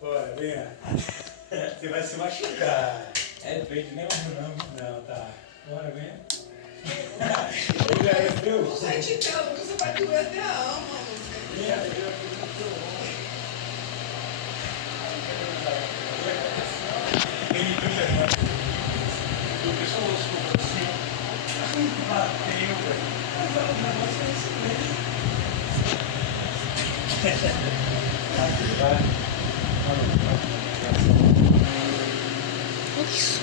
Bora, vem. Você vai se machucar. É peito, nem mais não, tá. Bora, vem. Ele aí, viu? Sai de casa, porque você vai doer até a alma, Vem, ele pessoal assim, bateu, velho. Mas o negócio é esse mesmo. Vai. Isso.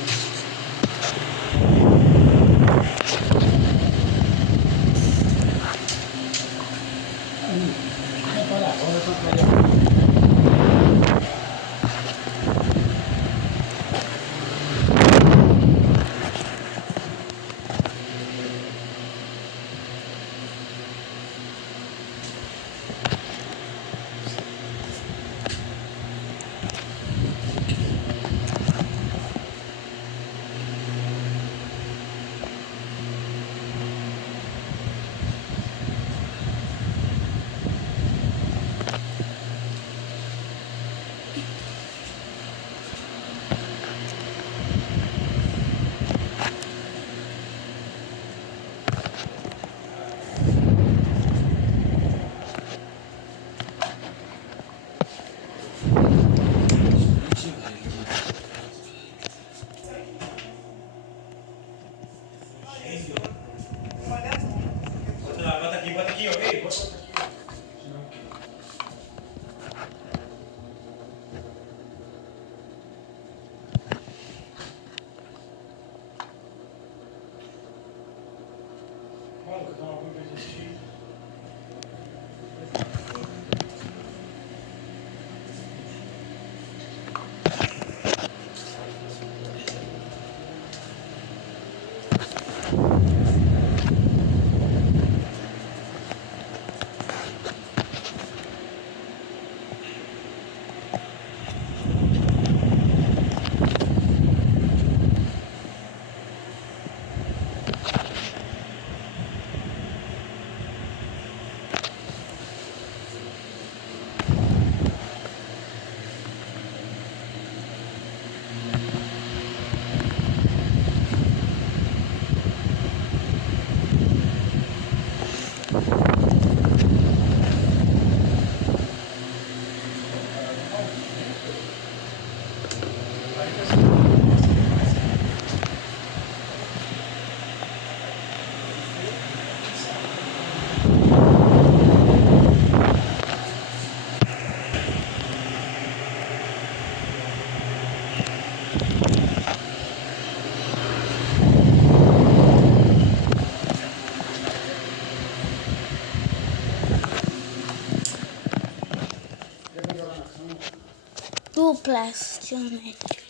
Bota aqui, ó. Ei, bota aqui. Maluco, dá uma coisa pra gente. Duplas, geométricas.